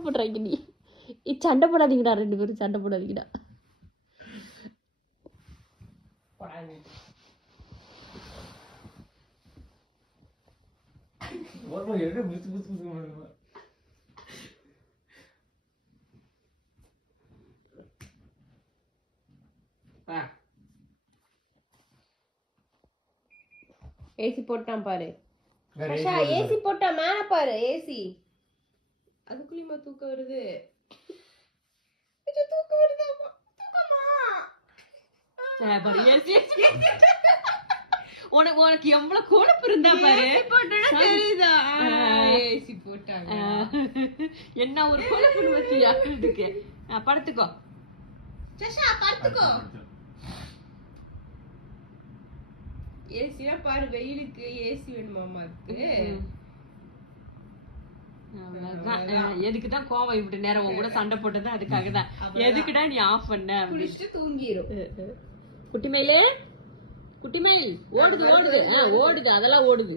சண்டை போடுறாங்க. நீ சண்டை போடாதீங்கடா, 2 பேரும் சண்டை போடாதீங்கடா. ஏசி போட்டான் பாரு. ஏசி போட்டா மேல பாரு. ஏசி அதுக்குள்ளேயுமா தூக்கம் வருது? தூக்கம் வருதா? உனக்கு எவ்வளவு கொழுப்பு இருந்தா பாரு. தெரியுதா? ஏசி போட்டாங்க. என்ன ஒரு கொழுப்பு பத்தியா இருக்கு. படுத்துக்கோ சஷா, படுத்துக்கோ. ஏசியா பாரு, வெயிலுக்கு ஏசி வேணுமாமா இருக்கு. எதுக்குதான் கோவம் இப்படி நேரம் உன் கூட சண்டை போட்டது? அதுக்காக தான். எதுக்குடா நீ ஆஃப் பண்ண? குளிச்சுட்டு தூங்கிரும். குட்டிமயிலே, குட்டிமயில் ஓடுது ஓடுது, ஓடுது, அதெல்லாம் ஓடுது.